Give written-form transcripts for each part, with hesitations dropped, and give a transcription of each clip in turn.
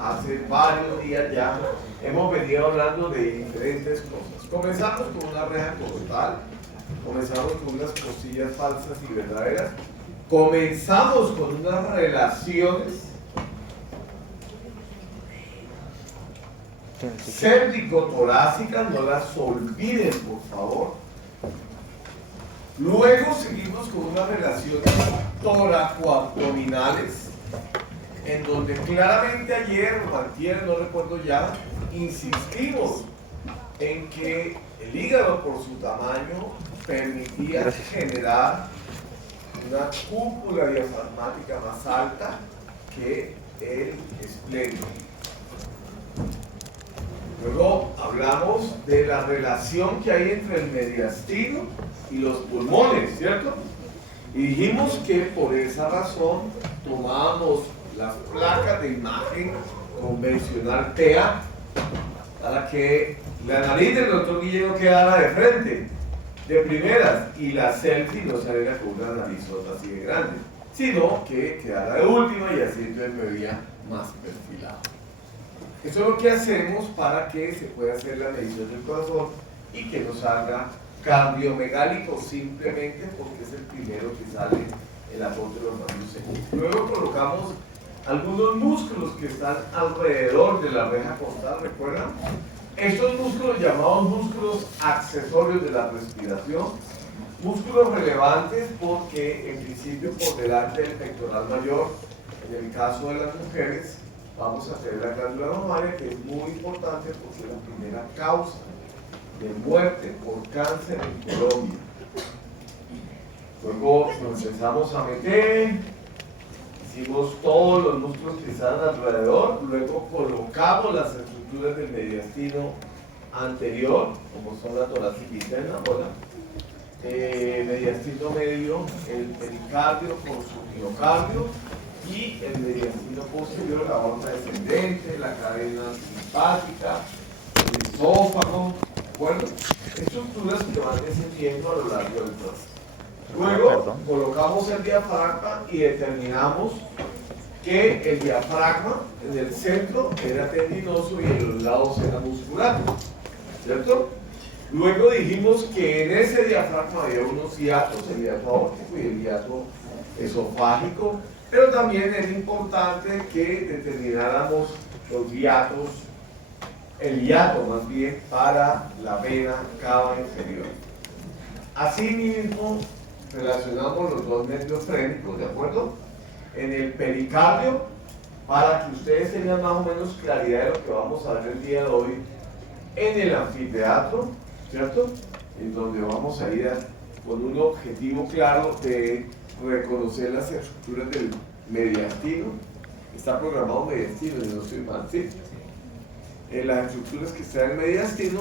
hace varios días ya hemos venido hablando de diferentes cosas. Comenzamos con una reja costal, comenzamos con unas costillas falsas y verdaderas, comenzamos con unas relaciones cérvico-torácicas, no las olviden por favor. Luego seguimos con unas relaciones toracoabdominales, en donde claramente ayer o antier, no recuerdo ya, insistimos en que el hígado por su tamaño permitía generar una cúpula diafragmática más alta que el esplenio. Luego hablamos de la relación que hay entre el mediastino y los pulmones, ¿cierto? Y dijimos que por esa razón tomábamos las placas de imagen convencional TEA para que la nariz del doctor Guillermo quedara de frente, de primeras, y la selfie no saliera con una narizota así de grande, sino que quedara de última y así entonces me veía más perfilado. Eso es lo que hacemos para que se pueda hacer la medición del corazón y que no salga cardiomegálico simplemente porque es el primero que sale el aporte de los radios. Luego colocamos algunos músculos que están alrededor de la reja costal, ¿recuerdan? Estos músculos llamados músculos accesorios de la respiración, músculos relevantes porque en principio por delante del pectoral mayor, en el caso de las mujeres, vamos a tener la glándula mamaria, que es muy importante porque es la primera causa de muerte por cáncer en Colombia. Luego nos empezamos a meter, hicimos todos los músculos que están alrededor, luego colocamos las estructuras del mediastino anterior, como son la torácica interna, mediastino medio, el pericardio con su miocardio, y el mediastino posterior, la aorta descendente, la cadena simpática, el esófago, ¿de acuerdo? Estructuras que van descendiendo a lo largo del proceso. Luego colocamos el diafragma y determinamos que el diafragma en el centro era tendinoso y en los lados era muscular, ¿cierto? Luego dijimos que en ese diafragma había unos hiatos, el hiato aórtico y el hiato esofágico, pero también es importante que determináramos los hiatos, el hiato más bien, para la vena cava inferior. Asimismo, relacionamos los dos nervios frénicos, ¿de acuerdo? En el pericardio, para que ustedes tengan más o menos claridad de lo que vamos a ver el día de hoy, en el anfiteatro, ¿cierto? En donde vamos a ir con un objetivo claro de reconocer las estructuras del mediastino. Está programado mediastino, yo no estoy mal, ¿sí? Las estructuras que están en el mediastino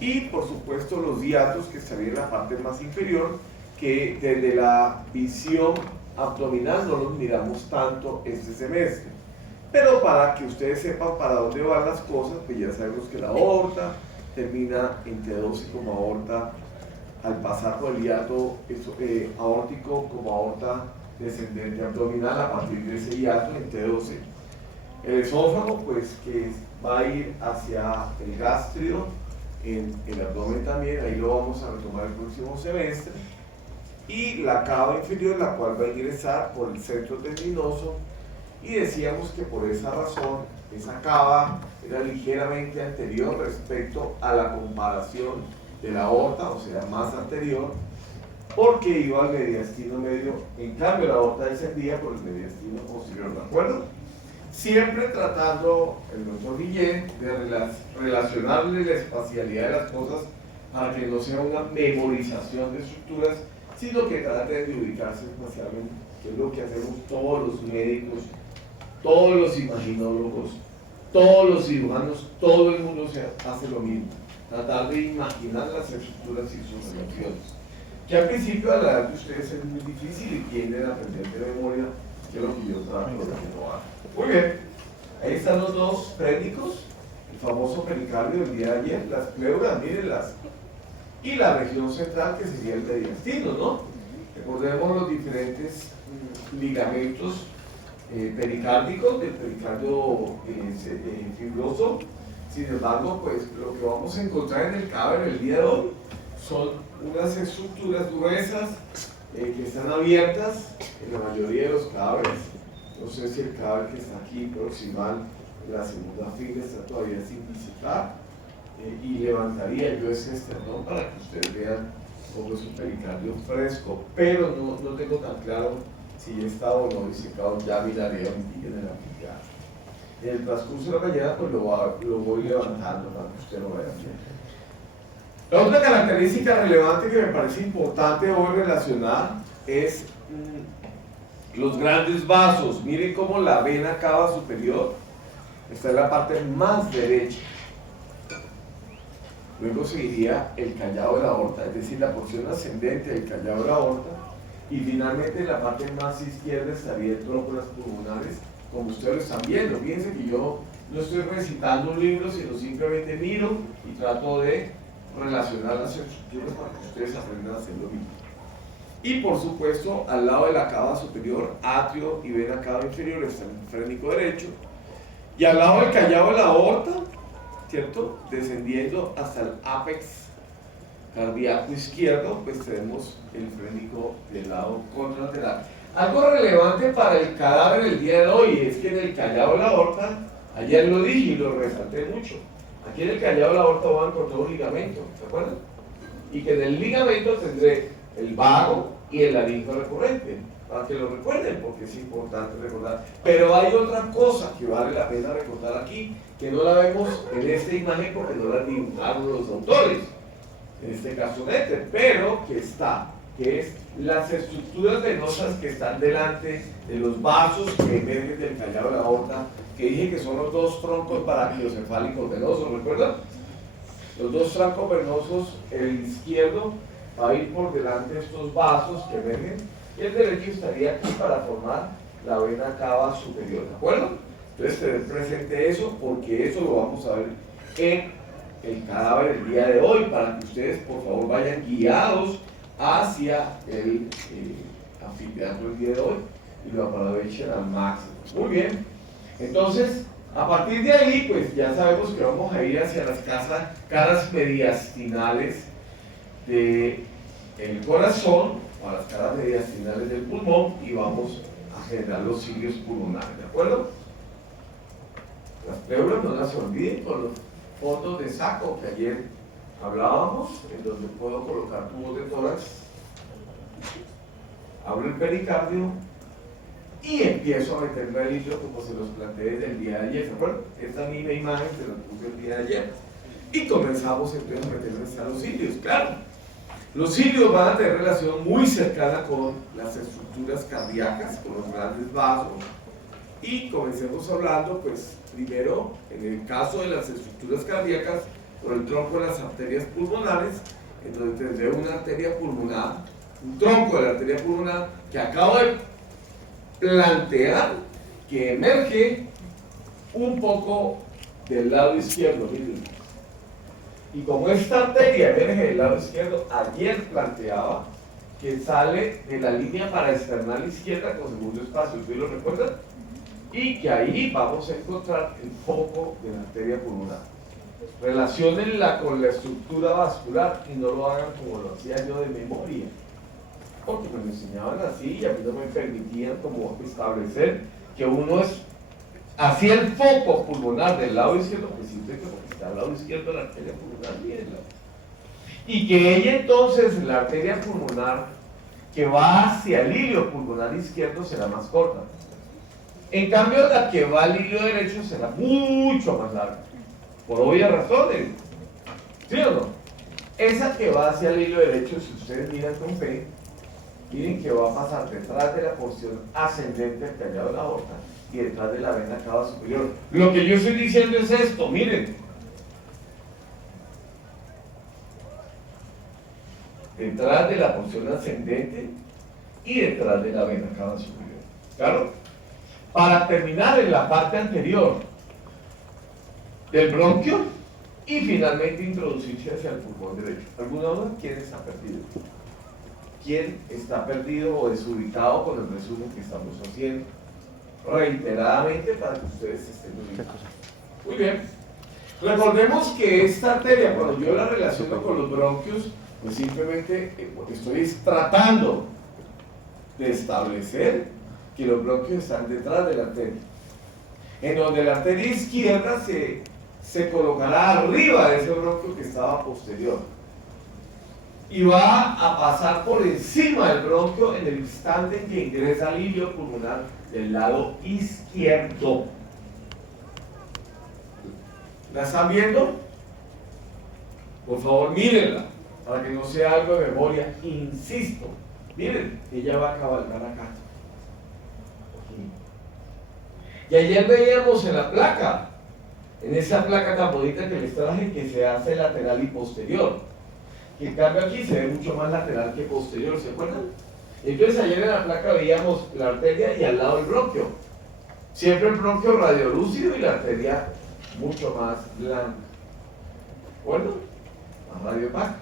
y por supuesto los hiatos que estarían en la parte más inferior, que desde la visión abdominal no los miramos tanto este semestre, pero para que ustedes sepan para dónde van las cosas, pues ya sabemos que la aorta termina en T12 como aorta al pasar por el hiato aórtico como aorta descendente abdominal a partir de ese hiato en T12. El esófago, pues que va a ir hacia el gástrico, en el abdomen también, ahí lo vamos a retomar el próximo semestre. Y la cava inferior, la cual va a ingresar por el centro tendinoso, y decíamos que por esa razón esa cava era ligeramente anterior respecto a la comparación de la aorta, o sea, más anterior, porque iba al mediastino medio, en cambio la aorta descendía por el mediastino posterior, ¿de acuerdo? Siempre tratando el doctor Guillén de relacionarle la espacialidad de las cosas para que no sea una memorización de estructuras, sino que traten de ubicarse espacialmente, que es lo que hacemos todos los médicos, todos los imaginólogos, todos los cirujanos, todo el mundo hace lo mismo, tratar de imaginar las estructuras y sus relaciones, que al principio a la edad de ustedes es muy difícil y tienden a aprender de memoria, que es lo que yo trato de renovar. Muy bien, ahí están los dos frénicos, el famoso pericardio del día de ayer, las pleuras, mírenlas, y la región central que sería el mediastino, ¿no? Recordemos los diferentes ligamentos pericárdicos, del pericardio fibroso. Sin embargo, pues lo que vamos a encontrar en el cadáver el día de hoy son unas estructuras gruesas que están abiertas en la mayoría de los cadáveres. No sé si el cadáver que está aquí proximal, la segunda fila, está todavía sin visitar, y levantaría yo ese esternón para que ustedes vean cómo es un pericardio fresco, pero no tengo tan claro si ya está o no disecado. Ya miraré ahorita en el aplicado. En el transcurso de la mañana pues lo voy levantando para que usted lo vea bien. La otra característica relevante que me parece importante hoy relacionar es los grandes vasos. Miren cómo la vena cava superior está en la parte más derecha. Luego seguiría el callado de la aorta, es decir, la porción ascendente del callado de la aorta, y finalmente en la parte más izquierda estaría el tronco de las pulmonares, como ustedes lo están viendo. Fíjense que yo no estoy recitando un libro, sino simplemente miro y trato de relacionar las estructuras para que ustedes aprendan a hacer lo mismo. Y por supuesto, al lado de la cava superior, atrio y vena cava inferior está el frénico derecho, y al lado del callado de la aorta, ¿cierto?, descendiendo hasta el ápex cardíaco izquierdo, pues tenemos el frénico del lado contralateral. Algo relevante para el cadáver el día de hoy es que en el callado de la aorta, ayer lo dije y lo resalté mucho, aquí en el callado de la aorta van a encontrar un ligamento, ¿se acuerdan? Y que en el ligamento tendré el vago y el laringo recurrente, para que lo recuerden, porque es importante recordar. Pero hay otra cosa que vale la pena recordar aquí, que no la vemos en esta imagen porque no la dibujaron los autores, en este caso Netter, pero que está, que es las estructuras venosas que están delante de los vasos que emergen del callado de la aorta, que dije que son los dos troncos paraquiocefálicos venosos, ¿recuerdan? Los dos troncos venosos, el izquierdo va a ir por delante de estos vasos que emergen, y el derecho estaría aquí para formar la vena cava superior, ¿de acuerdo? Entonces tener presente eso, porque eso lo vamos a ver en el cadáver el día de hoy, para que ustedes por favor vayan guiados hacia el anfiteatro el día de hoy y lo aprovechen al máximo. Muy bien, entonces a partir de ahí pues ya sabemos que vamos a ir hacia las caras mediastinales del corazón, a las caras mediastinales del pulmón, y vamos a generar los cilios pulmonares, ¿de acuerdo? Las pleuras no las olviden con los fondos de saco que ayer hablábamos, en donde puedo colocar tubos de tórax, abro el pericardio y empiezo a meterme al hilo como se los planteé desde el día de ayer, ¿de acuerdo? Esta misma imagen se la puse el día de ayer. Y comenzamos entonces a meternos a los cilios, claro. Los cilios van a tener relación muy cercana con las estructuras cardíacas, con los grandes vasos. Y comencemos hablando, pues, primero, en el caso de las estructuras cardíacas, por el tronco de las arterias pulmonares, en donde tendré una arteria pulmonar, un tronco de la arteria pulmonar que acabo de plantear, que emerge un poco del lado izquierdo, miren. Y como esta arteria emerge del lado izquierdo, ayer planteaba que sale de la línea paraesternal izquierda con segundo espacio, ¿ustedes lo recuerdan? Y que ahí vamos a encontrar el foco de la arteria pulmonar. Relaciónenla con la estructura vascular y no lo hagan como lo hacía yo de memoria, porque me lo enseñaban así y a mí no me permitían como establecer que uno es hacia el foco pulmonar del lado izquierdo, pues simplemente porque está al lado izquierdo de la arteria pulmonar, mírenla. Y que ella entonces, la arteria pulmonar que va hacia el hilio pulmonar izquierdo será más corta. En cambio, la que va al hilio derecho será mucho más larga, por obvias razones. ¿Sí o no? Esa que va hacia el hilo derecho, si ustedes miran con P, miren que va a pasar detrás de la porción ascendente del callado de la aorta y detrás de la vena cava superior. Lo que yo estoy diciendo es esto, miren. Detrás de la porción ascendente y detrás de la vena cava superior. ¿Claro? Para terminar en la parte anterior del bronquio y finalmente introducirse hacia el pulmón derecho. ¿Alguna duda? ¿Quién está perdido? ¿Quién está perdido o desubicado con el resumen que estamos haciendo? reiteradamente para que ustedes estén ubicados. Muy bien. Recordemos que esta arteria, cuando yo la relaciono con los bronquios, pues simplemente estoy tratando de establecer que los bronquios están detrás de la arteria. En donde la arteria izquierda se colocará arriba de ese bronquio que estaba posterior. Y va a pasar por encima del bronquio en el instante en que ingresa al hilo pulmonar del lado izquierdo. ¿La están viendo? Por favor, mírenla, para que no sea algo de memoria. Insisto, miren, ella va a cabalgar acá. Y ayer veíamos en la placa, en esa placa tan bonita que les traje, que se hace lateral y posterior. Que en cambio aquí se ve mucho más lateral que posterior, ¿se acuerdan? Entonces ayer en la placa veíamos la arteria y al lado el bronquio. Siempre el bronquio radiolúcido y la arteria mucho más blanca. ¿De acuerdo? Más radiopaca.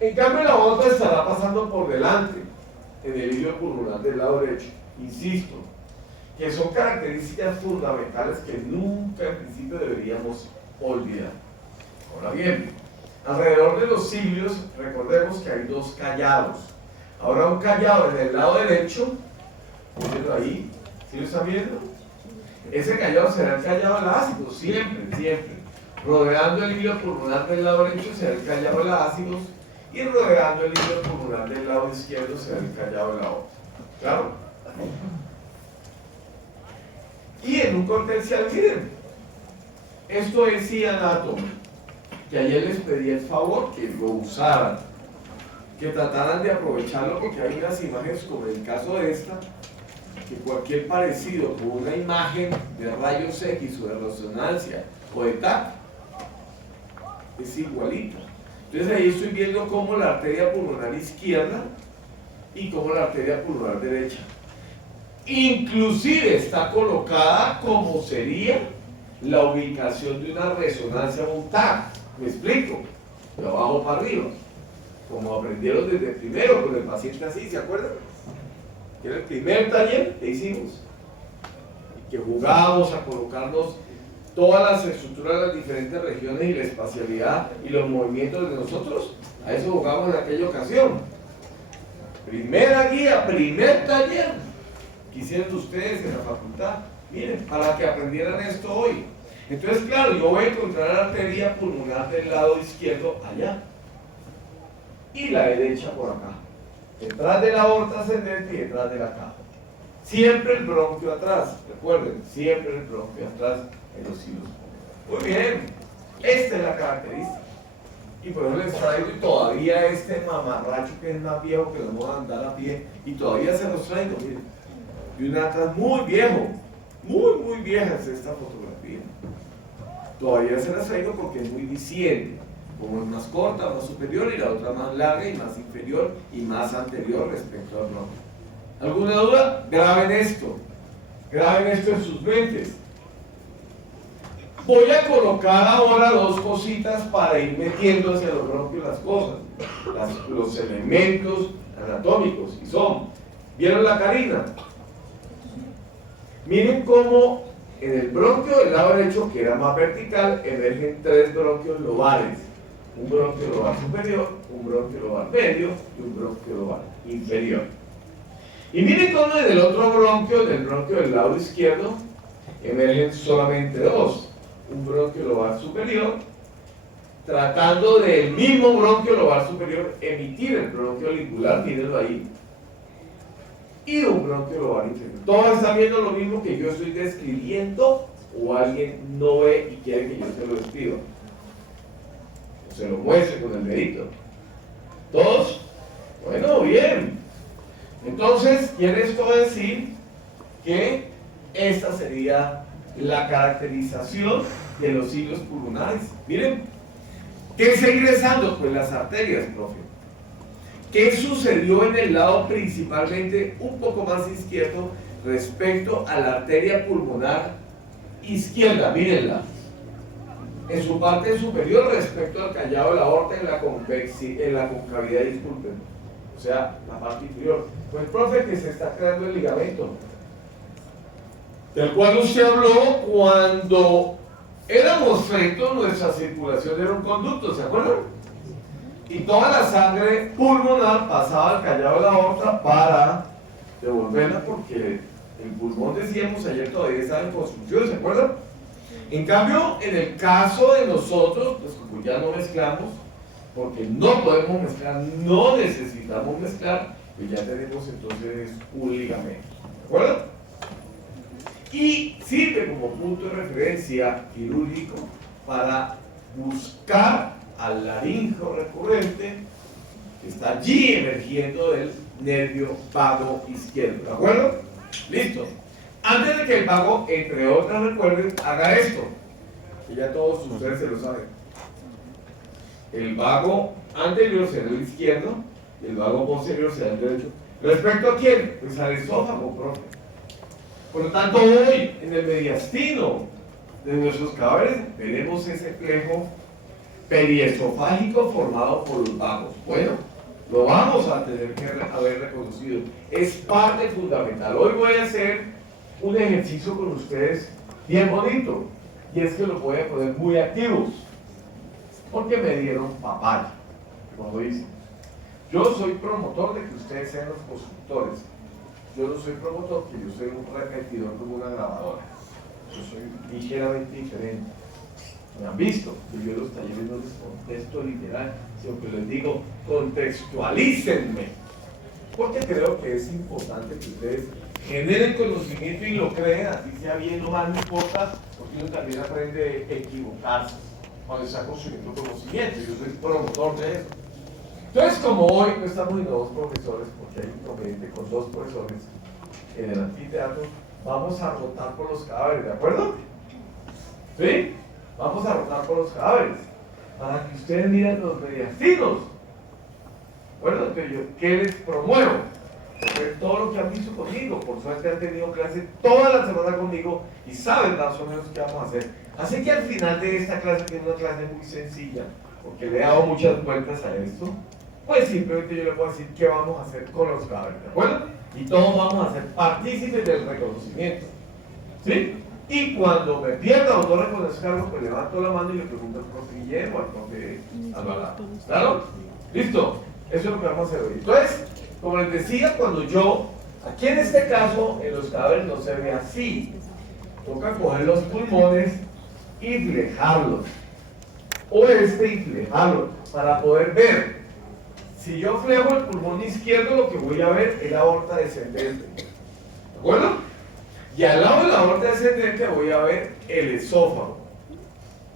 En cambio la otra estará pasando por delante, en el hilo pulmonar del lado derecho. Insisto, que son características fundamentales que nunca en principio deberíamos olvidar. Ahora bien, alrededor de los cilios, recordemos que hay dos callados. Ahora un callado en el lado derecho, mírenlo ahí, ¿sí lo están viendo? Ese callado será el callado del ácido, siempre, siempre. Rodeando el hilo pulmonar del lado derecho será el callado del ácido y rodeando el hilo pulmonar del lado izquierdo será el callado de la otra. ¿Claro? Y en un cortencial, miren, esto es cianato, que ayer les pedí el favor que lo usaran, que trataran de aprovecharlo, porque hay unas imágenes como en el caso de esta, que cualquier parecido con una imagen de rayos X o de resonancia o de TAC es igualito. Entonces ahí estoy viendo cómo la arteria pulmonar izquierda y cómo la arteria pulmonar derecha inclusive está colocada como sería la ubicación de una resonancia o un TAC. ¿Me explico? De abajo para arriba, como aprendieron desde primero con el paciente así, ¿se acuerdan? Que era el primer taller que hicimos, que jugábamos a colocarnos todas las estructuras de las diferentes regiones y la espacialidad y los movimientos de nosotros. A eso jugamos en aquella ocasión. Primera guía, primer taller que hicieron ustedes en la facultad, miren, para que aprendieran esto hoy. Entonces, claro, yo voy a encontrar la arteria pulmonar del lado izquierdo allá y la derecha por acá, detrás de la aorta ascendente y detrás de la caja. Siempre el bronquio atrás, recuerden, siempre el bronquio atrás en los hilos. Muy bien, esta es la característica. Y por eso les traigo, y todavía este mamarracho que es más viejo que no va a andar a pie, y todavía se los traigo, miren. Y un atlas muy viejo, muy vieja es esta fotografía. Todavía se las traigo porque es muy diciente, como es más corta, más superior, y la otra más larga y más inferior y más anterior respecto al bronquio. ¿Alguna duda? Graben esto en sus mentes. Voy a colocar ahora dos cositas para ir metiendo hacia los bronquios las cosas, los elementos anatómicos, y son, ¿vieron la carina? Miren cómo en el bronquio del lado derecho, que era más vertical, emergen tres bronquios lobales. Un bronquio lobar superior, un bronquio lobar medio y un bronquio lobar inferior. Y miren cómo en el otro bronquio, del bronquio del lado izquierdo, emergen solamente dos. Un bronquio lobar superior, tratando del mismo bronquio lobar superior emitir el bronquio lingular, mírenlo ahí, y un bronquio lobar inferior. ¿Todos están viendo lo mismo que yo estoy describiendo o alguien no ve y quiere que yo se lo describa? O se lo muestre con el dedito. ¿Todos? Bueno, bien. Entonces, quiere esto decir que esta sería la caracterización de los hilos pulmonares. Miren, ¿qué está ingresando? Pues las arterias, profe. ¿Qué sucedió en el lado principalmente un poco más izquierdo respecto a la arteria pulmonar izquierda? Mírenla. En su parte superior respecto al callado de la aorta en la concavidad, disculpen. O sea, la parte inferior. Pues, profe, que se está creando el ligamento. del cual usted habló cuando éramos fetos, nuestra circulación era un conducto, ¿se acuerdan? Y toda la sangre pulmonar pasaba al callado de la aorta para devolverla, porque el pulmón, decíamos ayer, todavía está en construcción, ¿se acuerdan? En cambio, en el caso de nosotros, pues como ya no mezclamos, porque no podemos mezclar, no necesitamos mezclar, pues ya tenemos entonces un ligamento, ¿de acuerdo? Y sirve como punto de referencia quirúrgico para buscar al laringo recurrente que está allí emergiendo del nervio vago izquierdo, ¿de acuerdo? Listo. Antes de que el vago, entre otras, recuerden, haga esto, que ya todos ustedes se lo saben. El vago anterior será el izquierdo y el vago posterior será el derecho. ¿Respecto a quién? Pues al esófago, profe. Por lo tanto, hoy, en el mediastino de nuestros cadáveres, veremos ese flejo periesofágico formado por los vagos. Bueno, lo vamos a tener que haber reconocido. Es parte fundamental. Hoy voy a hacer un ejercicio con ustedes bien bonito, y es que los voy a poner muy activos, porque me dieron papaya, como dicen. Yo soy promotor de que ustedes sean los constructores. Yo no soy promotor, que yo soy un repetidor como una grabadora. Yo soy ligeramente diferente. Me han visto que yo en los talleres no les contesto literal, sino que les digo, contextualícenme, porque creo que es importante que ustedes generen conocimiento y lo crean, así sea bien o mal, no importa, porque uno también aprende a equivocarse cuando está construyendo conocimiento. Yo soy promotor de eso. Entonces, como hoy no estamos ni dos profesores, porque hay inconveniente con dos profesores en el anfiteatro, vamos a rotar por los cadáveres, ¿de acuerdo? ¿Sí? Vamos a rotar por los cadáveres, para que ustedes miren los mediastinos. Bueno, entonces yo, ¿qué les promuevo? Porque todo lo que han visto conmigo, por suerte han tenido clase toda la semana conmigo y saben más o menos qué vamos a hacer. Así que al final de esta clase, que es una clase muy sencilla, porque le he dado muchas vueltas a esto, pues simplemente yo les voy a decir qué vamos a hacer con los cadáveres, ¿de acuerdo? Y todos vamos a ser partícipes del reconocimiento, ¿sí? Y cuando me pierda o no reconozca algo, pues levanto la mano y le pregunto al profe Guillermo, al profe Alvarado. ¿Claro? ¿Listo? Eso es lo que vamos a hacer hoy. Entonces, como les decía, cuando yo, aquí en este caso, en los cadáveres no se ve así. Toca coger los pulmones y flejarlos. O y flejarlos, para poder ver. Si yo flejo el pulmón izquierdo, lo que voy a ver es la aorta descendente. ¿De acuerdo? Y al lado de la aorta descendente voy a ver el esófago.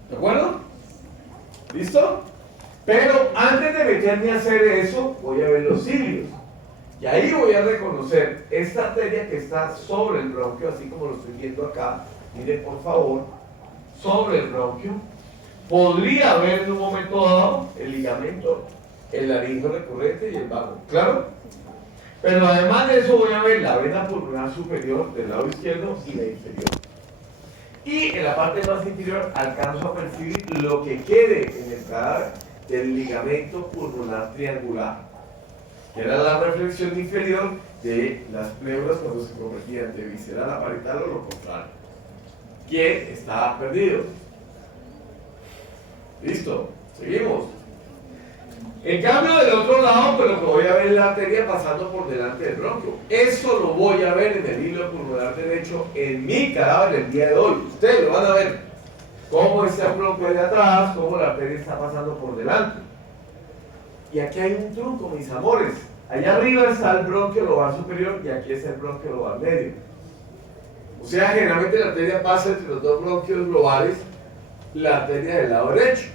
¿De acuerdo? ¿Listo? Pero antes de meterme a hacer eso, voy a ver los cilios. Y ahí voy a reconocer esta arteria que está sobre el bronquio, así como lo estoy viendo acá. Mire, por favor, sobre el bronquio. Podría haber en un momento dado el ligamento, el laringo recurrente y el vago. ¿Claro? Pero además de eso voy a ver la vena pulmonar superior del lado izquierdo y la inferior. Y en la parte más inferior alcanzo a percibir lo que quede en el cadáver del ligamento pulmonar triangular, que era la reflexión inferior de las pleuras cuando se convertían de visceral a parietal o lo contrario, que estaba perdido. ¿Listo? Seguimos. En cambio, del otro lado, pues lo que voy a ver es la arteria pasando por delante del bronquio. Eso lo voy a ver en el hilo pulmonar derecho en mi cadáver el día de hoy. Ustedes lo van a ver. Cómo está el bronquio de atrás, cómo la arteria está pasando por delante. Y aquí hay un truco, mis amores. Allá arriba está el bronquio lobar superior y aquí está el bronquio lobar medio. O sea, generalmente la arteria pasa entre los dos bronquios lobales, la arteria del lado derecho,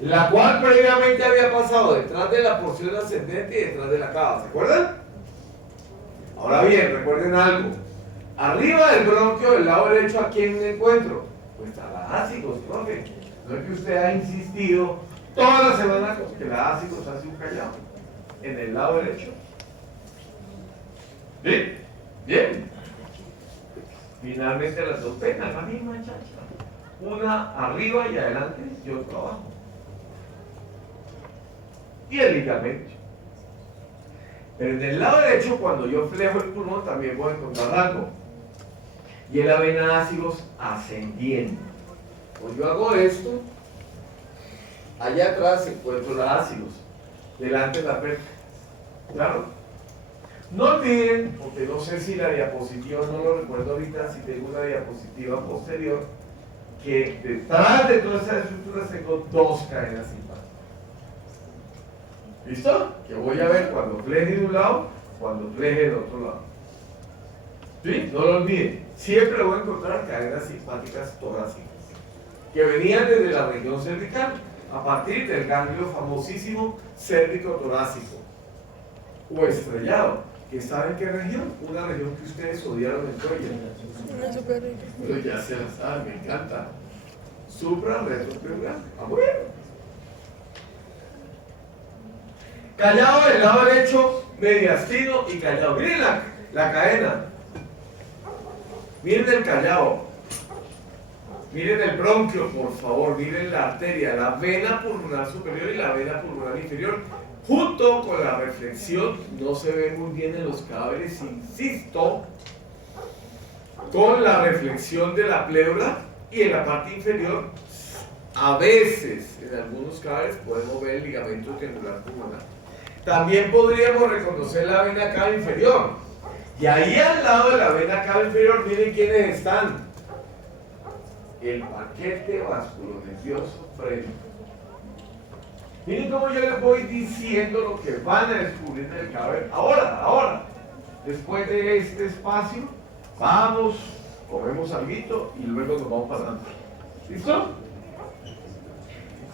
la cual previamente había pasado detrás de la porción ascendente y detrás de la cava, ¿se acuerdan? Ahora bien, recuerden algo. Arriba del bronquio del lado derecho, ¿a quién me encuentro? Pues a la ácigos, profe. No es que usted ha insistido toda la semana con que la ácigos hace un callado en el lado derecho. ¿Bien? ¿Bien? Finalmente las dos penas, la misma chacha. Una arriba y adelante y otra abajo. Y el ligamento. Pero en el lado derecho, cuando yo flejo el pulmón, también voy a encontrar algo. y en la vena ácidos ascendiente. Cuando yo hago esto, allá atrás encuentro la ácidos, delante la vértebra. ¿Claro? No olviden, porque no sé si la diapositiva, no lo recuerdo ahorita, si tengo una diapositiva posterior, que detrás de todas esas estructuras tengo dos cadenas simpáticas. ¿Listo? Que voy a ver cuando fleje de un lado, cuando fleje del otro lado. ¿Sí? No lo olviden. Siempre voy a encontrar cadenas simpáticas torácicas, que venían desde la región cervical, a partir del ganglio famosísimo cérvico-torácico, o estrellado. ¿Que saben qué región? Una región que ustedes odiaron en Troya. Pero ya se la saben, me encanta. Supra-retropleural. Ah, bueno. Callado del lado derecho, mediastino y callado. Miren la cadena. Miren el callado. Miren el bronquio, por favor. Miren la arteria, la vena pulmonar superior y la vena pulmonar inferior. Junto con la reflexión, no se ve muy bien en los cadáveres, insisto, con la reflexión de la pleura y en la parte inferior, a veces, en algunos cadáveres, podemos ver el ligamento triangular pulmonar. También podríamos reconocer la vena cava inferior. Y ahí al lado de la vena cava inferior, miren quiénes están. El paquete vasculonervioso previo. Miren cómo yo les voy diciendo lo que van a descubrir en el cadáver. Ahora, después de este espacio, vamos, comemos alguito y luego nos vamos para adelante. ¿Listo?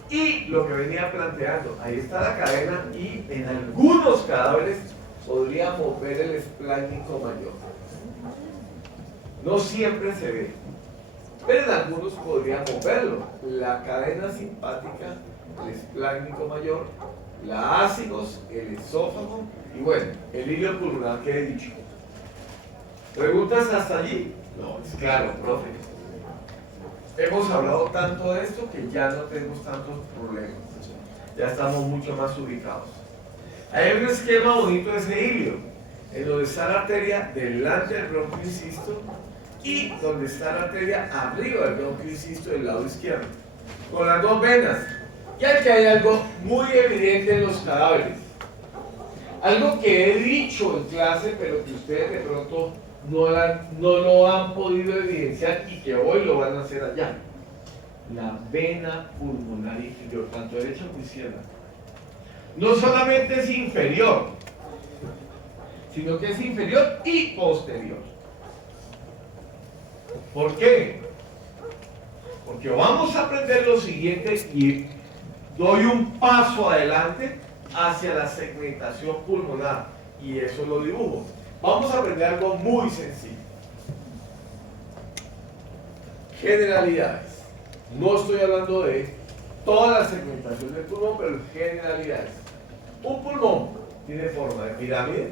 Y lo que venía planteando, ahí está la cadena y en algunos cadáveres podríamos ver el esplácnico mayor. No siempre se ve, pero en algunos podríamos verlo. La cadena simpática, el esplácnico mayor, la ácidos, el esófago y bueno, el hilo pulmonar que he dicho. ¿Preguntas hasta allí? No, es claro, profe. Hemos hablado tanto de esto que ya no tenemos tantos problemas. Ya estamos mucho más ubicados. Hay un esquema bonito de ese hilo, en donde está la arteria delante del bronquio insisto y donde está la arteria arriba del bronquio insisto del lado izquierdo, con las dos venas. Y aquí hay algo muy evidente en los cadáveres. Algo que he dicho en clase, pero que ustedes de pronto no lo han podido evidenciar y que hoy lo van a hacer allá. La vena pulmonar inferior, tanto derecha como izquierda. No solamente es inferior, sino que es inferior y posterior. ¿Por qué? Porque vamos a aprender lo siguiente y doy un paso adelante hacia la segmentación pulmonar y eso lo dibujo. Vamos a aprender algo muy sencillo. Generalidades. No estoy hablando de toda la segmentación del pulmón, pero generalidades. Un pulmón tiene forma de pirámide,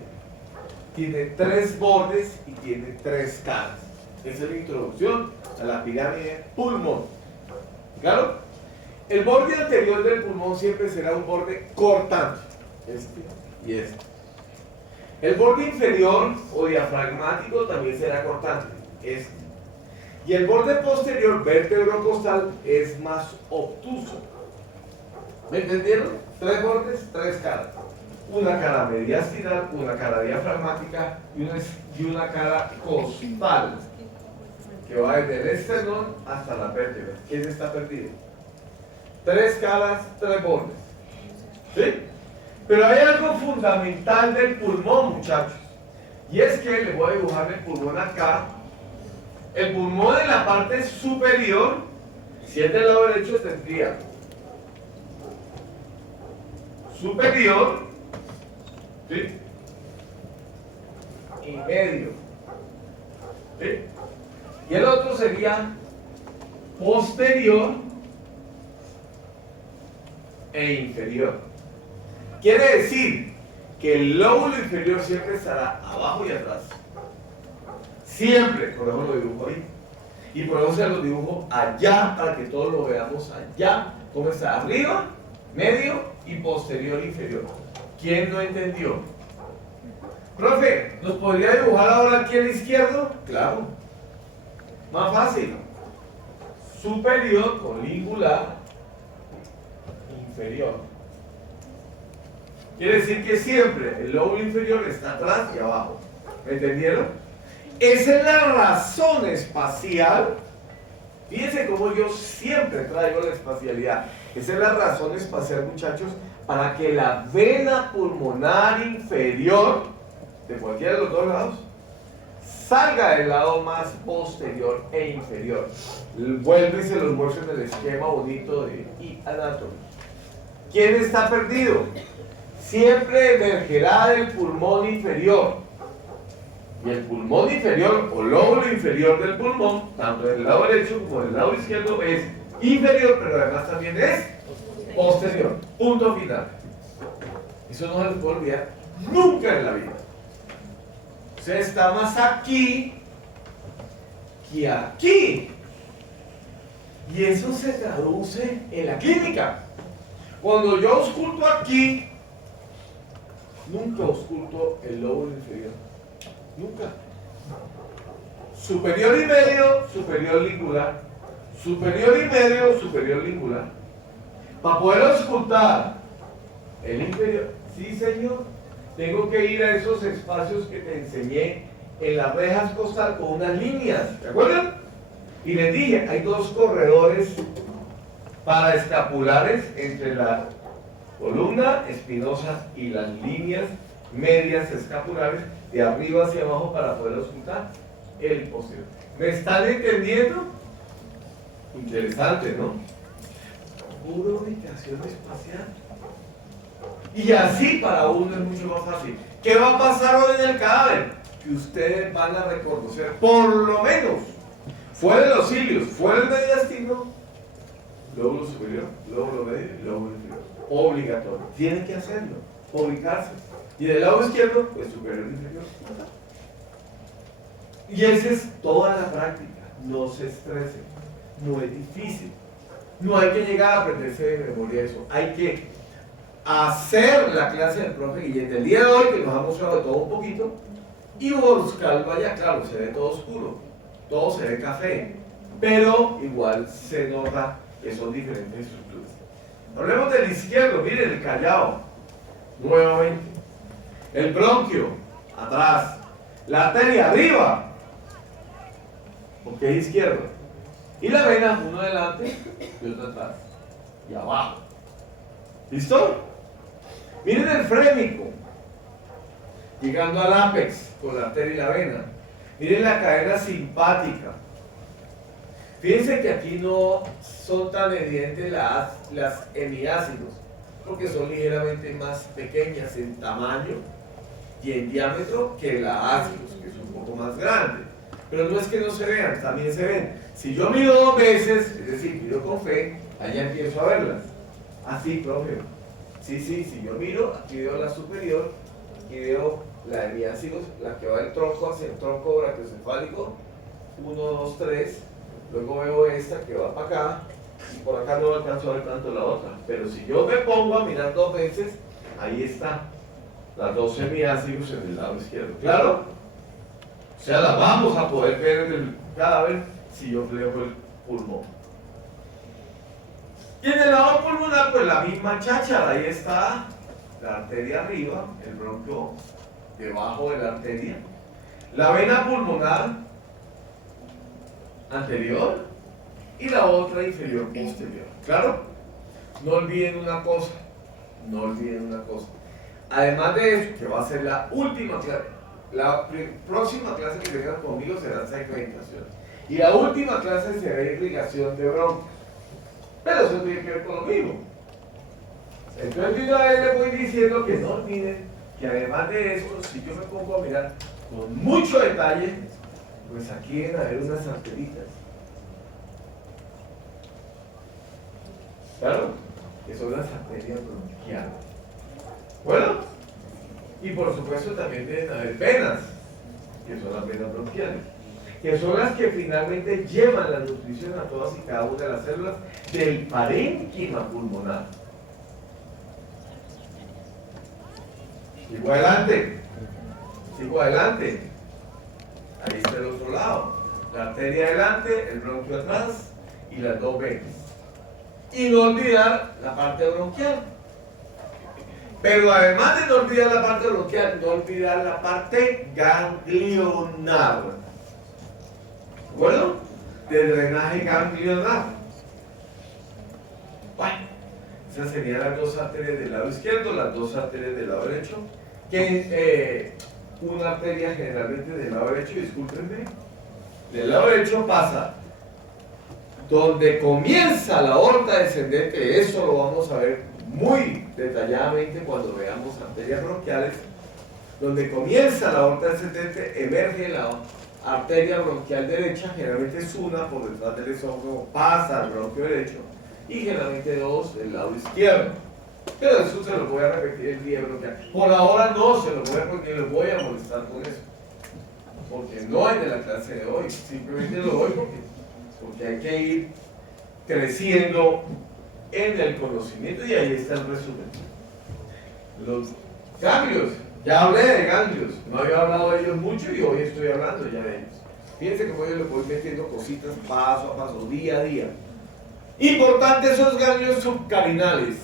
tiene 3 bordes y tiene 3 caras. Esa es la introducción a la pirámide pulmón. ¿Claro? El borde anterior del pulmón siempre será un borde cortante. Este y este. El borde inferior o diafragmático también será cortante. Este. Y el borde posterior, vértebro-costal, es más obtuso. ¿Me entendieron? 3 bordes, 3 caras. Una cara mediastinal, una cara diafragmática y una cara costal, que va desde el esternón hasta la vértebra. ¿Quién está perdido? 3 caras, 3 bordes. ¿Sí? Pero hay algo fundamental del pulmón, muchachos. Y es que les voy a dibujar el pulmón acá. El pulmón en la parte superior, si es del lado derecho, tendría superior, ¿sí? Y medio, ¿sí? Y el otro sería posterior e inferior. Quiere decir que el lóbulo inferior siempre estará abajo y atrás. Siempre, por eso lo dibujo ahí. Y por eso se lo dibujo allá para que todos lo veamos allá. ¿Cómo está? Arriba, medio y posterior inferior. ¿Quién no entendió? Profe, ¿nos podría dibujar ahora aquí el izquierdo? Claro. Más fácil. Superior con lígula inferior. Quiere decir que siempre el lóbulo inferior está atrás y abajo. ¿Me entendieron? Esa es la razón espacial. Fíjense cómo yo siempre traigo la espacialidad. Esa es la razón espacial, muchachos, para que la vena pulmonar inferior, de cualquiera de los dos lados, salga del lado más posterior e inferior. Vuelve y se los muestro en el esquema bonito de Anatomy. ¿Quién está perdido? Siempre emergerá del pulmón inferior. Y el pulmón inferior o lóbulo inferior del pulmón, tanto del lado derecho como del lado izquierdo, es inferior, pero además también es posterior. Punto final. Eso no se les puede olvidar nunca en la vida. O sea, está más aquí que aquí. Y eso se traduce en la clínica. Cuando yo ausculto aquí, nunca ausculto el lóbulo inferior. Nunca. Superior y medio, superior lingular. Superior y medio, superior lingular. Para poder auscultar el inferior, sí señor, tengo que ir a esos espacios que te enseñé en las rejas costal con unas líneas, ¿de acuerdo? Y les dije, hay dos corredores paraescapulares entre la columna espinosa y las líneas medias escapulares de arriba hacia abajo para poder auscultar el posterior. ¿Me están entendiendo? Interesante, ¿no? Pura ubicación espacial. Y así para uno es mucho más fácil. ¿Qué va a pasar hoy en el cadáver? Que ustedes van a reconocer, por lo menos, fuera de los cilios, fuera del mediastino, lóbulo superior, lóbulo medio y lóbulo inferior. Obligatorio. Tienen que hacerlo, ubicarse. Y del lado izquierdo, pues superior e inferior. Y esa es toda la práctica. No se estresen. No es difícil. No hay que llegar a aprenderse de memoria eso. Hay que hacer la clase del profe Guillén del día de hoy, que nos ha mostrado de todo un poquito, y buscarlo allá. Claro, se ve todo oscuro, todo se ve café, pero igual se nota que son diferentes estructuras. Hablemos del izquierdo. Miren el callao, nuevamente. El bronquio, atrás. La arteria, arriba, porque es izquierdo. Y la vena, uno adelante y otro atrás. Y abajo. ¿Listo? Miren el frémico, llegando al ápex con la arteria y la vena. Miren la cadena simpática. Fíjense que aquí no son tan evidentes las hemiácidos, porque son ligeramente más pequeñas en tamaño y en diámetro que la ácidos, que es un poco más grande. Pero no es que no se vean, también se ven. Si yo miro dos veces, es decir, miro con fe, allá empiezo a verlas. Así, profe. Sí, si yo miro, aquí veo la superior, aquí veo la hemiácidos, la que va del tronco hacia el tronco brachiocefálico, 1, 2, 3. Luego veo esta que va para acá, y por acá no alcanzo a ver tanto la otra. Pero si yo me pongo a mirar dos veces, ahí está las dos hemiácidos en el lado izquierdo. ¿Claro? O sea, las vamos a poder ver en el cadáver si yo flejo el pulmón. Y en el lado pulmonar, pues la misma cháchara. Ahí está la arteria arriba, el bronquio debajo de la arteria, la vena pulmonar anterior y la otra inferior posterior. ¿Claro? No olviden una cosa. No olviden una cosa. Además de eso, que va a ser la última clase, la próxima clase que tengan conmigo será segmentación. Y la última clase será irrigación de bronquios. Pero eso tiene que ver con lo mismo. Entonces de una vez les voy diciendo que no olviden que además de esto, si yo me pongo a mirar con mucho detalle, pues aquí deben haber unas arteritas. ¿Claro? Que son las arterias bronquiales. Bueno, y por supuesto también deben haber venas, que son las venas bronquiales, que son las que finalmente llevan la nutrición a todas y cada una de las células del parénquima pulmonar. Sigo adelante. Ahí está el otro lado. la arteria adelante, el bronquio atrás y las dos venas. Y no olvidar la parte bronquial. Pero además de no olvidar la parte bronquial, no olvidar la parte ganglionar. ¿De acuerdo? De drenaje ganglionar. Bueno, esas serían las dos arterias del lado izquierdo, las dos arterias del lado derecho. Que una arteria generalmente del lado derecho, discúlpenme, del lado derecho pasa donde comienza la aorta descendente. Eso lo vamos a ver muy detalladamente cuando veamos arterias bronquiales. Donde comienza la aorta descendente, emerge la arteria bronquial derecha, generalmente es una por detrás del esófago, pasa al bronquio derecho y generalmente dos del lado izquierdo. Pero eso se lo voy a repetir el día bronquial. Por ahora no se lo voy a, porque les voy a molestar con eso, porque no es de la clase de hoy, simplemente lo doy porque hay que ir creciendo en el conocimiento y ahí está el resumen. Los ganglios, ya hablé de ganglios, no había hablado de ellos mucho y hoy estoy hablando ya de ellos. Fíjense cómo yo les voy metiendo cositas paso a paso, día a día. Importantes esos ganglios subcarinales.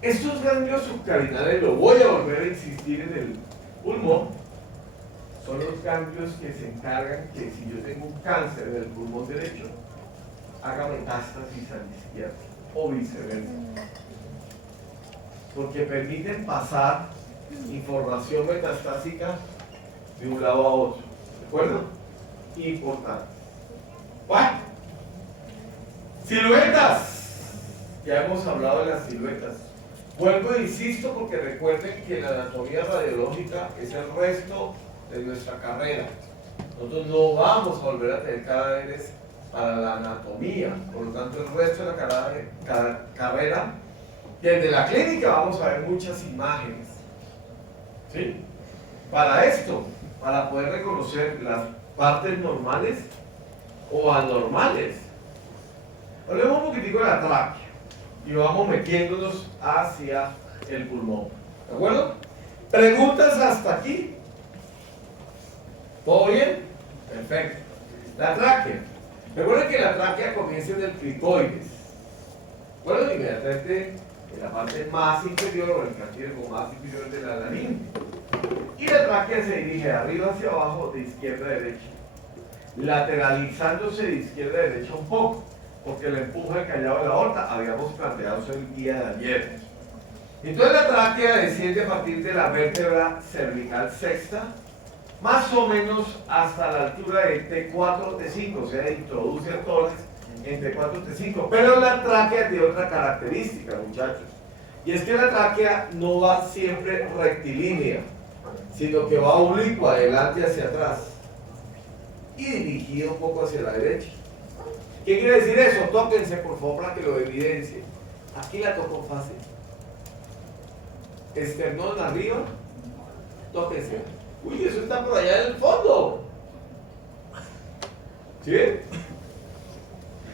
Estos ganglios subcarinales, lo voy a volver a insistir en el pulmón, son los ganglios que se encargan que si yo tengo un cáncer del pulmón derecho, haga metástasis al izquierdo o viceversa. Porque permiten pasar información metastásica de un lado a otro. ¿De acuerdo? Importante. Bueno, siluetas. Ya hemos hablado de las siluetas. Vuelvo e insisto porque recuerden que la anatomía radiológica es el resto de nuestra carrera. Nosotros no vamos a volver a tener cadáveres para la anatomía, por lo tanto el resto de la carrera, desde la clínica vamos a ver muchas imágenes. ¿Sí? Para esto, para poder reconocer las partes normales o anormales. Hablemos un poquitico de la tráquea y vamos metiéndonos hacia el pulmón. ¿De acuerdo? ¿Preguntas hasta aquí? ¿Todo bien? Perfecto. La tráquea. Recuerden que la tráquea comienza en el cricoides. Bueno, inmediatamente en la parte más inferior o el cartílago más inferior de la laringe. Y la tráquea se dirige de arriba hacia abajo, de izquierda a derecha, lateralizándose de izquierda a derecha un poco, porque le empuja el callado de la aorta. Habíamos planteado eso el día de ayer. Entonces la tráquea desciende a partir de la vértebra cervical sexta, más o menos hasta la altura de T4, T5, o sea, introduce el tórax en T4, T5. Pero la tráquea tiene otra característica, muchachos, y es que la tráquea no va siempre rectilínea, sino que va oblicua, adelante hacia atrás, y dirigida un poco hacia la derecha. ¿Qué quiere decir eso? Tóquense, por favor, para que lo evidencie. Aquí la toco fácil. Esternón arriba, tóquense. Uy, eso está por allá en el fondo. ¿Sí?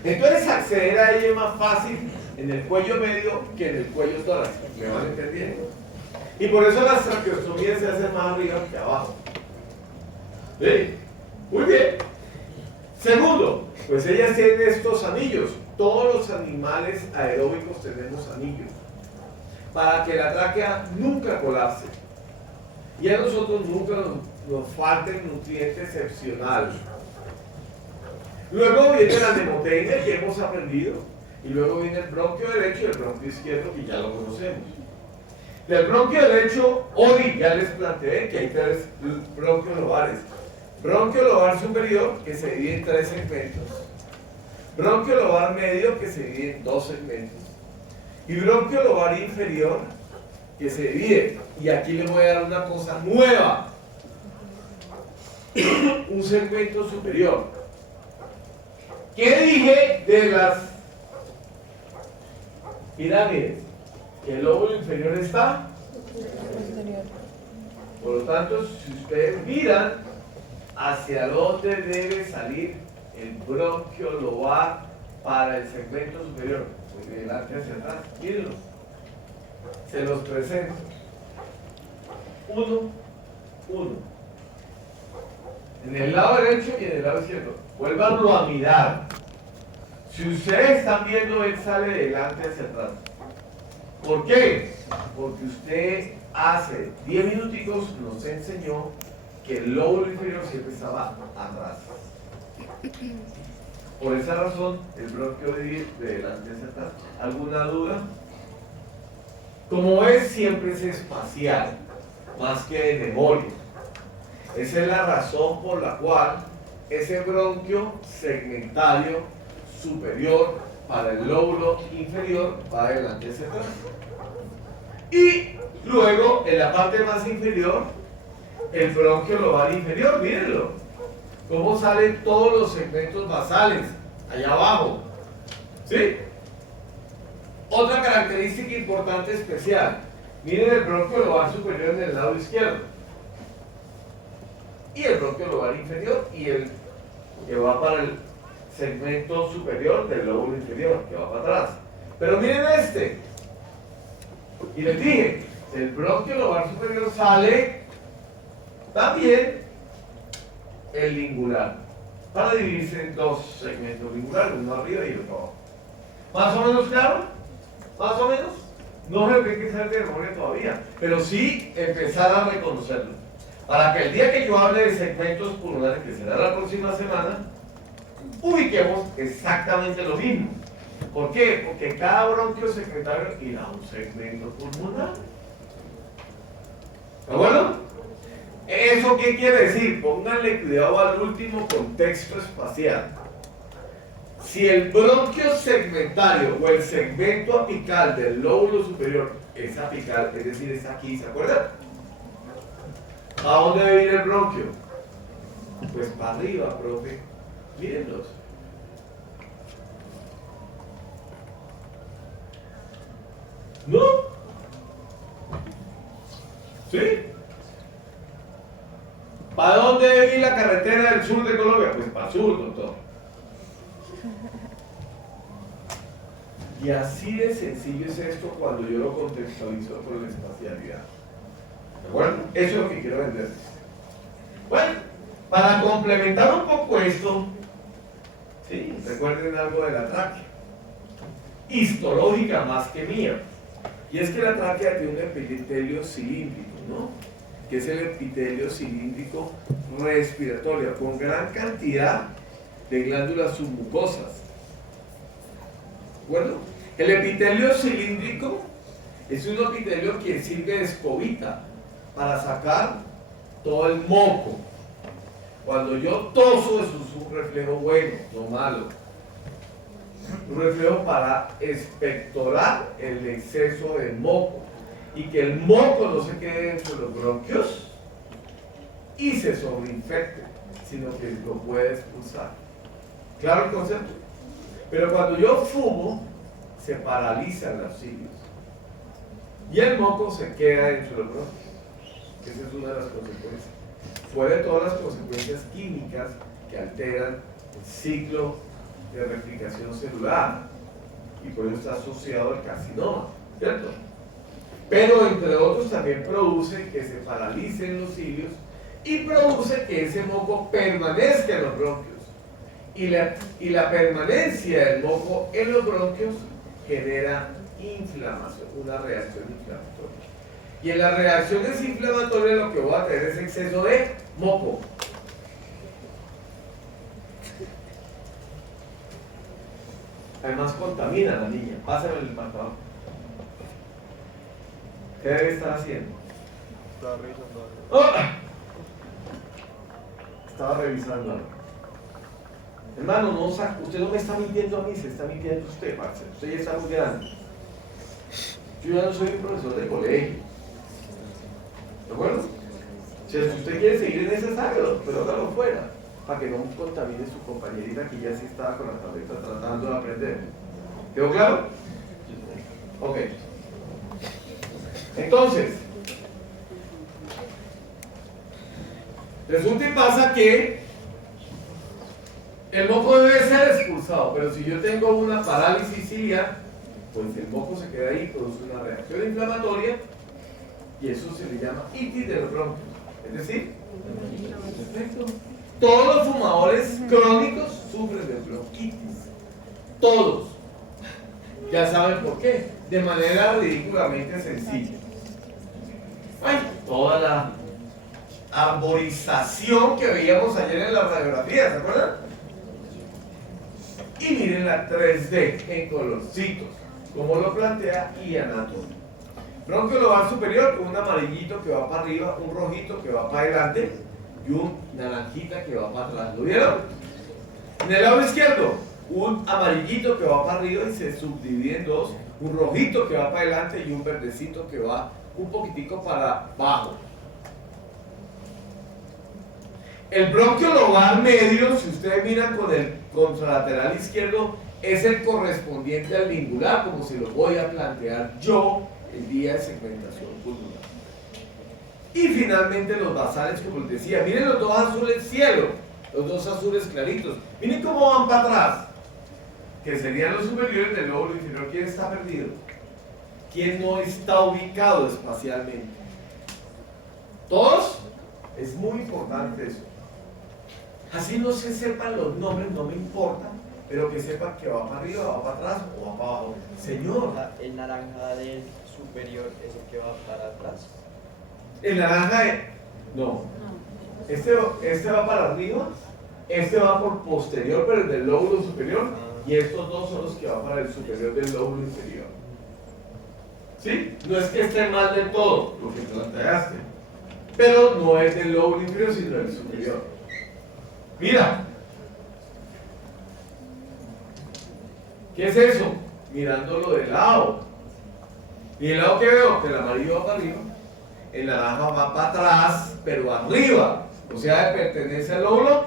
Entonces acceder a ella es más fácil en el cuello medio que en el cuello torácico. ¿Me van entendiendo? Y por eso las traqueostomías se hacen más arriba que abajo. ¿Sí? Muy bien. Segundo, pues ellas tienen estos anillos. Todos los animales aeróbicos tenemos anillos para que la tráquea nunca colapse y a nosotros nunca nos falte el nutriente excepcional. Luego viene la mnemotecnia que hemos aprendido y luego viene el bronquio derecho y el bronquio izquierdo, que ya lo conocemos. Del bronquio derecho, hoy ya les planteé que hay tres bronquios lobares. Bronquio lobar superior, que se divide en 3 segmentos. Bronquio lobar medio, que se divide en 2 segmentos. Y bronquio lobar inferior, que se divide. Y aquí les voy a dar una cosa nueva. Un segmento superior. ¿Qué dije de las pirámides? Que el lóbulo inferior está posterior. Por lo tanto, si ustedes miran hacia dónde debe salir el bronquio lobar para el segmento superior, pues de delante hacia atrás, mírenlo, se los presento. 1, 1. en el lado derecho y en el lado izquierdo. Vuélvanlo a mirar. Si ustedes están viendo, él sale de delante hacia atrás. ¿Por qué? Porque usted hace 10 minuticos nos enseñó que el lóbulo inferior siempre estaba atrás. Por esa razón, el bronquio de delante hacia atrás. ¿Alguna duda? Como es, siempre es espacial, más que de memoria. Esa es la razón por la cual ese bronquio segmentario superior para el lóbulo inferior va adelante hacia atrás. Y luego, en la parte más inferior, el bronquio lobar inferior, mírenlo. Cómo salen todos los segmentos basales, allá abajo. ¿Sí? Otra característica importante especial. Miren el bronquio lobar superior en el lado izquierdo. Y el bronquio lobar inferior y el que va para el segmento superior del lóbulo inferior, que va para atrás. Pero miren este. Y les dije, el bronquio lobar superior sale también el lingular, para dividirse en dos segmentos lingulares, uno arriba y otro abajo. ¿Más o menos claro? ¿Más o menos? No creo que hay que saber de memoria todavía, pero sí empezar a reconocerlo. Para que el día que yo hable de segmentos pulmonares, que será la próxima semana, ubiquemos exactamente lo mismo. ¿Por qué? Porque cada bronquio secretario irá a un segmento pulmonar. ¿De acuerdo? ¿Eso qué quiere decir? Pónganle cuidado al último contexto espacial. Si el bronquio segmentario o el segmento apical del lóbulo superior es apical, es decir, es aquí, ¿se acuerdan? ¿A dónde debe ir el bronquio? Pues para arriba, profe. Mírenlos. ¿No? ¿Sí? ¿Para dónde debe ir la carretera del sur de Colombia? Pues para el sur, doctor. Y así de sencillo es esto cuando yo lo contextualizo por la espacialidad. ¿De acuerdo? Eso es lo que quiero venderles. Bueno, para complementar un poco esto, ¿sí? Recuerden algo de la tráquea. Histológica más que mía. Y es que la tráquea tiene un epitelio cilíndrico, ¿no? Que es el epitelio cilíndrico respiratorio, con gran cantidad de glándulas submucosas. ¿De acuerdo? El epitelio cilíndrico es un epitelio que sirve de escobita para sacar todo el moco. Cuando yo toso, eso es un reflejo bueno, no malo. Un reflejo para expectorar el exceso de moco y que el moco no se quede dentro de los bronquios y se sobreinfecte, sino que lo puede expulsar. ¿Claro el concepto? Pero cuando yo fumo, se paralizan los cilios y el moco se queda dentro de los bronquios. Esa es una de las consecuencias. Fue de todas las consecuencias químicas que alteran el ciclo de replicación celular y por eso está asociado al carcinoma, ¿cierto? Pero entre otros también produce que se paralicen los cilios y produce que ese moco permanezca en los bronquios y la permanencia del moco en los bronquios genera inflamación, una reacción inflamatoria. Y en las reacciones inflamatorias lo que voy a tener es exceso de moco. Además contamina a la niña. Pásame el marcador. ¿Qué debe estar haciendo? Estaba revisando algo. ¡Oh! Estaba revisando algo. Hermano, no, usted no me está mintiendo a mí, se está mintiendo usted, parce. Usted ya está muy grande. Yo ya no soy un profesor de colegio. ¿De acuerdo? Si usted quiere seguir en ese sábado, pero hágalo fuera, para que no contamine su compañerita que ya sí estaba con la tableta tratando de aprender. ¿Quedó claro? Ok. Entonces, resulta y pasa que el moco debe ser expulsado, pero si yo tengo una parálisis ciliar, pues el moco se queda ahí, produce una reacción inflamatoria y eso se le llama itis de los bronquios. Es decir, perfecto. Todos los fumadores crónicos sufren de bronquitis. Todos. Ya saben por qué. De manera ridículamente sencilla. Ay, toda la arborización que veíamos ayer en la radiografía, ¿se acuerdan? Y miren la 3D en colorcitos, como lo plantea Ian Atwood. Bronquio lobar superior con un amarillito que va para arriba, un rojito que va para adelante y un naranjita que va para atrás. ¿Lo vieron? En el lado izquierdo, un amarillito que va para arriba y se subdivide en dos, un rojito que va para adelante y un verdecito que va un poquitico para abajo. El bronquio lobar medio, si ustedes miran con el contralateral izquierdo, es el correspondiente al lingular, como se lo voy a plantear yo el día de segmentación pulmonar. Y finalmente los basales, como les decía, miren los dos azules cielo, los dos azules claritos, miren cómo van para atrás, que serían los superiores del lóbulo inferior. ¿Quién está perdido? ¿Quién no está ubicado espacialmente? ¿Todos? Es muy importante eso. Así no se sepan los nombres, no me importa, pero que sepan que va para arriba, va para atrás o va para abajo. Señor. El naranja del superior es el que va para atrás. El naranja de... No. Este va para arriba, este va por posterior, pero el del lóbulo superior, y estos dos son los que van para el superior del lóbulo inferior. ¿Sí? No es que esté mal del todo, lo que planteaste, pero no es del lóbulo inferior, sino del superior. Mira. ¿Qué es eso? Mirándolo de lado. Y el lado que veo, que el amarillo va para arriba, el naranja va para atrás, pero arriba. O sea, pertenece al lóbulo.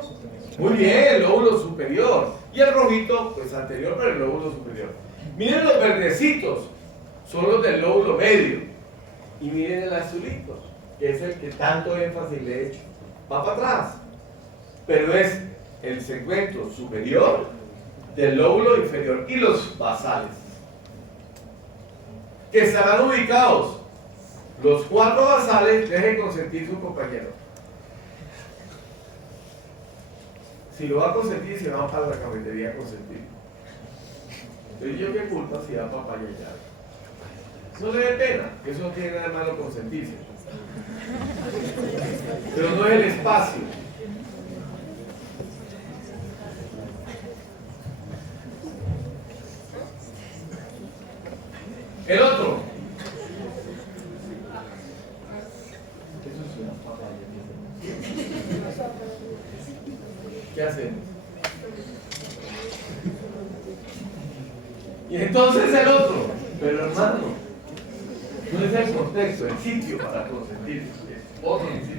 Muy bien, el lóbulo superior. Y el rojito, pues anterior, pero el lóbulo superior. Miren los verdecitos, son los del lóbulo medio. Y miren el azulito, que es el que tanto énfasis le he hecho. Va para atrás. Pero es el segmento superior del lóbulo inferior y los basales, que estarán ubicados. Los 4 basales, dejen consentir su compañero. Si lo va a consentir, se va para la cafetería a consentir. Entonces, ¿yo qué culpa si va para allá? No le dé pena, que eso no tiene nada de malo consentirse. Pero no es el espacio. El otro. ¿Qué hacemos? Y entonces el otro. Pero hermano, no es el contexto, el sitio para consentir. Otro sitio.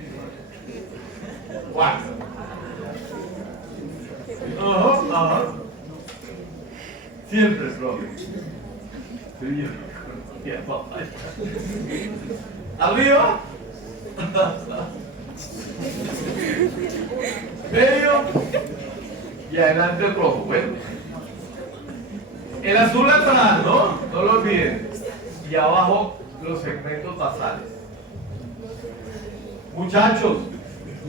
Cuatro. Ajá. Siempre es propio. Arriba, medio y adelante el rojo. Bueno, el azul atrás, ¿no? No lo olviden. Y abajo los segmentos basales. Muchachos,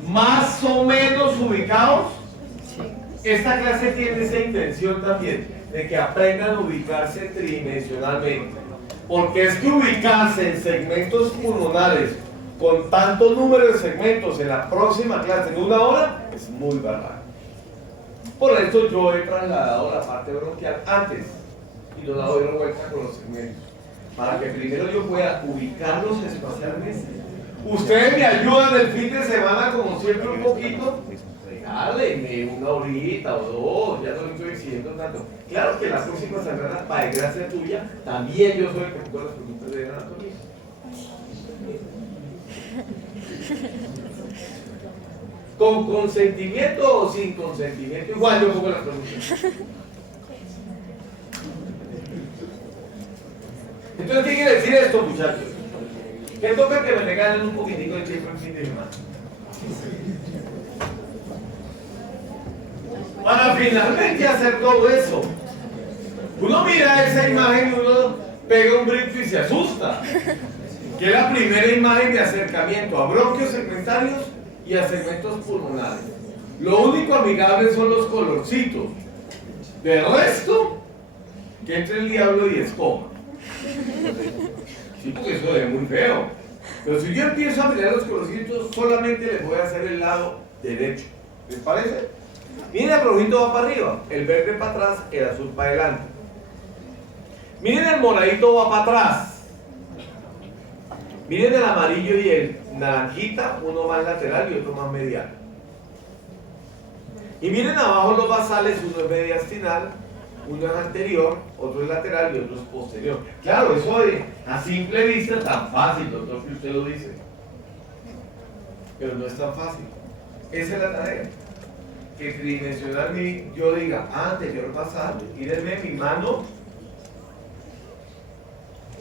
más o menos ubicados. Esta clase tiene esa intención también, de que aprendan a ubicarse tridimensionalmente. Porque es que ubicarse en segmentos pulmonares con tantos números de segmentos en la próxima clase en 1 hora es muy bárbaro. Por esto yo he trasladado la parte bronquial antes y no la doy la vuelta con los segmentos, para que primero yo pueda ubicarlos espacialmente. Ustedes me ayudan el fin de semana, como siempre, un poquito. Regálenme 1 horita o 2, ya no le estoy exigiendo tanto. Claro que la próxima semana, para desgracia tuya, también yo soy el que pongo las preguntas de anatomía. ¿Con consentimiento o sin consentimiento? Igual yo pongo las preguntas. Entonces, ¿qué quiere decir esto, muchachos? Que toca que me regalen un poquitico de tiempo el fin de semana. Para finalmente hacer todo eso. Uno mira esa imagen y uno pega un brinco y se asusta. Que es la primera imagen de acercamiento a bronquios segmentarios y a segmentos pulmonares. Lo único amigable son los colorcitos. De resto, que entre el diablo y escoja. Sí, porque eso es muy feo. Pero si yo empiezo a mirar los colorcitos, solamente les voy a hacer el lado derecho. ¿Les parece? Miren, el rojito va para arriba, el verde para atrás, el azul para adelante. Miren, el moradito va para atrás. Miren el amarillo y el naranjita, uno más lateral y otro más medial. Y miren abajo los basales, uno es mediastinal, uno es anterior, otro es lateral y otro es posterior. Claro, eso a simple vista es tan fácil, doctor, que usted lo dice. Pero no es tan fácil. Esa es la tarea. Que tridimensional yo diga anterior basal y denme mi mano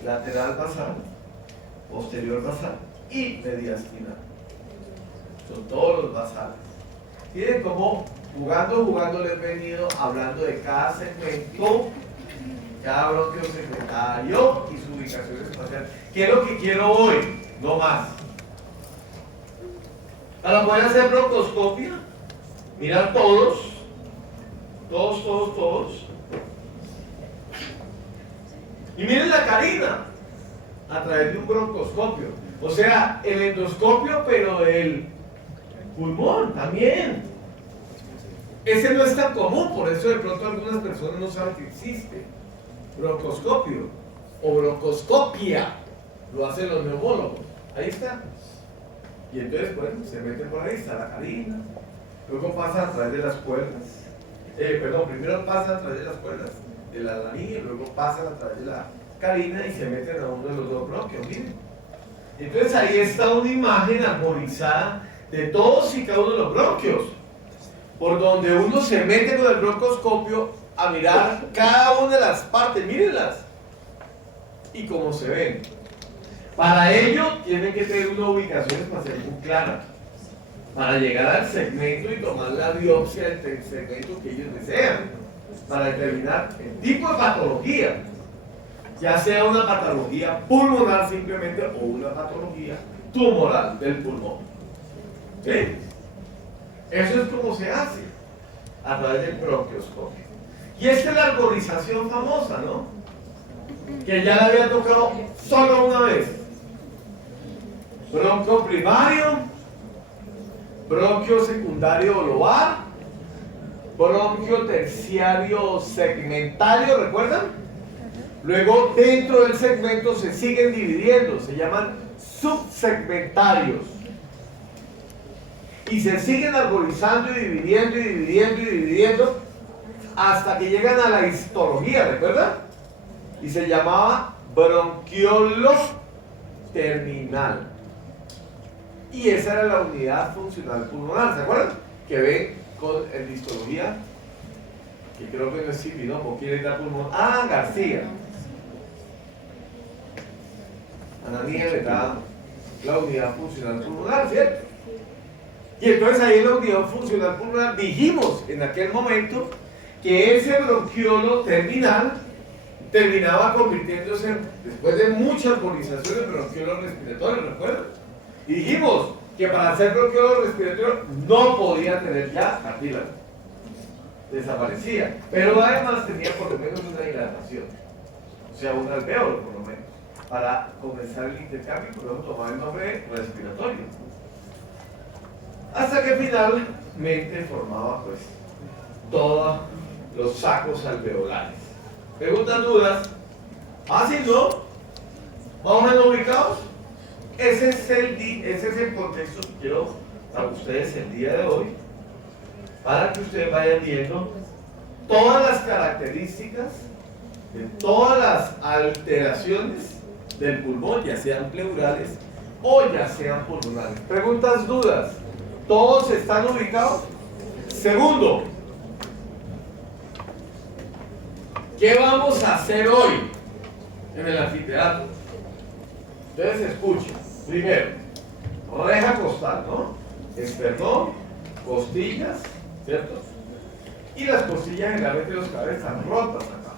lateral basal, posterior basal y mediastinal. Son todos los basales. Miren cómo jugando les he venido hablando de cada segmento, cada bronquio segmentario y su ubicación espacial. ¿Qué es lo que quiero hoy? No más. Para poder hacer broncoscopia, mirar todos. Y miren la carina a través de un broncoscopio. O sea, el endoscopio, pero del pulmón también. Ese no es tan común, por eso de pronto algunas personas no saben que existe broncoscopio o broncoscopia. Lo hacen los neumólogos. Ahí está. Y entonces, bueno, se mete por ahí, está la carina. Luego pasa a través de las cuerdas. Primero pasa a través de las cuerdas de la laringe, luego pasan a través de la carina y se meten a uno de los dos bronquios, miren. Entonces ahí está una imagen armonizada de todos y cada uno de los bronquios, por donde uno se mete con el broncoscopio a mirar cada una de las partes, mírenlas, y cómo se ven. Para ello tienen que tener una ubicación espacial muy clara, para llegar al segmento y tomar la biopsia del segmento que ellos desean, para determinar el tipo de patología, ya sea una patología pulmonar simplemente o una patología tumoral del pulmón. ¿Sí? Eso es como se hace a través del bronquioscopio. Y esta es la arborización famosa, ¿no? Que ya la había tocado solo una vez. Bronquio primario, bronquio secundario lobar, bronquio terciario segmentario, ¿recuerdan? Luego dentro del segmento se siguen dividiendo, se llaman subsegmentarios. Y se siguen arborizando y dividiendo hasta que llegan a la histología, ¿recuerdan? Y se llamaba bronquiolo terminal. Y esa era la unidad funcional pulmonar, ¿se acuerdan? Que ven con el histología, que creo que no es Silvi, ¿no? ¿O quién da pulmón? Ah, García. Ananías le da la unidad funcional pulmonar, ¿cierto? Y entonces ahí en la unidad funcional pulmonar dijimos en aquel momento que ese bronquiolo terminal terminaba convirtiéndose, después de muchas arborizaciones, bronquiolo respiratorio, ¿recuerdan? Y dijimos que para hacer bronquiolo respiratorio no podía tener ya cartílago, desaparecía, pero además tenía por lo menos una dilatación, o sea, un alveolo por lo menos, para comenzar el intercambio y podemos tomar el nombre respiratorio. Hasta que finalmente formaba pues todos los sacos alveolares. ¿Preguntas, dudas? ¿Fácil, no? ¿Más o menos ubicados? Ese es el contexto que quiero para ustedes el día de hoy, para que ustedes vayan viendo todas las características de todas las alteraciones del pulmón, ya sean pleurales o ya sean pulmonares. ¿Preguntas, dudas? ¿Todos están ubicados? Segundo, ¿qué vamos a hacer hoy en el anfiteatro? Entonces escuchen. Primero, reja costal, ¿no? Esternón, costillas, ¿cierto? Y las costillas generalmente los cabezas están rotas acá.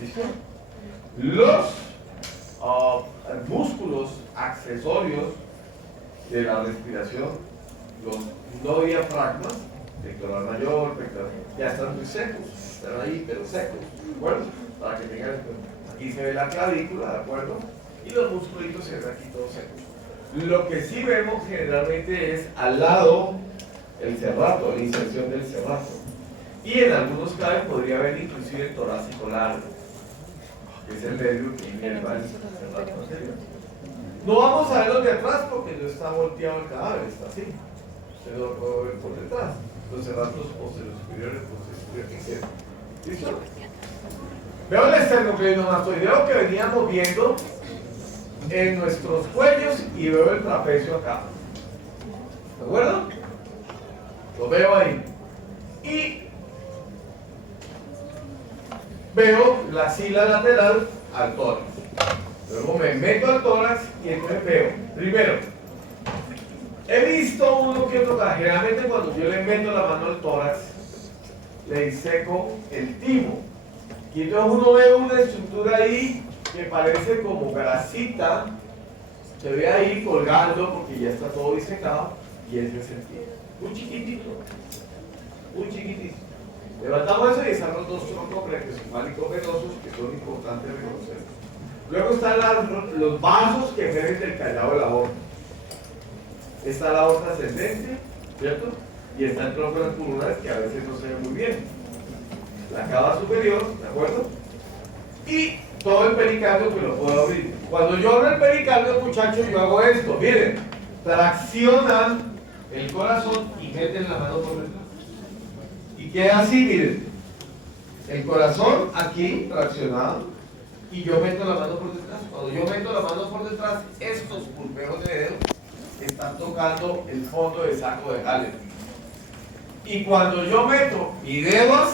¿Listo? Los músculos accesorios de la respiración, los no diafragmas, pectoral mayor, pectoral, ya están muy secos, están ahí, pero secos, ¿de acuerdo? Para que tengan en cuenta. Aquí se ve la clavícula, ¿de acuerdo? Y los musculitos se ven aquí todos secos. Lo que sí vemos generalmente es al lado el cerrato, la inserción del cerrato. Y en algunos casos podría haber inclusive el torácico largo, que es el medio que inerva el cerrato anterior. No vamos a ver los de atrás porque no está volteado el cadáver, está así. Usted no lo puede ver por detrás. Los cerratos posteriores superiores, posteriores. ¿Listo? Veo el esternocleidomastoideo que veníamos viendo en nuestros cuellos y veo el trapecio acá. ¿De acuerdo? Lo veo ahí. Y veo la sila lateral al tórax. Luego me meto al tórax y entonces veo. Primero, he visto uno que otro caso. Generalmente cuando yo le meto la mano al tórax, le diseco el timo. Y entonces uno ve una estructura ahí que parece como grasita, se ve ahí colgando porque ya está todo disecado, y ese es el timo. Muy chiquitito, muy chiquitito. Levantamos eso y están los dos troncos brachiocefálicos venosos que son importantes reconocer. Luego están los vasos que vienen del callado de la aorta. Está la aorta ascendente, ¿cierto? Y está el tronco de las pulmonares que a veces no se ve muy bien. La cava superior, ¿de acuerdo? Y todo el pericardio que lo puedo abrir. Cuando yo abro el pericardio, muchachos, yo hago esto. Miren, traccionan el corazón y meten la mano por detrás. Y queda así, miren. El corazón aquí traccionado y yo meto la mano por detrás. Cuando yo meto la mano por detrás, estos pulpeos de dedo están tocando el fondo del saco de Gallen. Y cuando yo meto mi dedo así,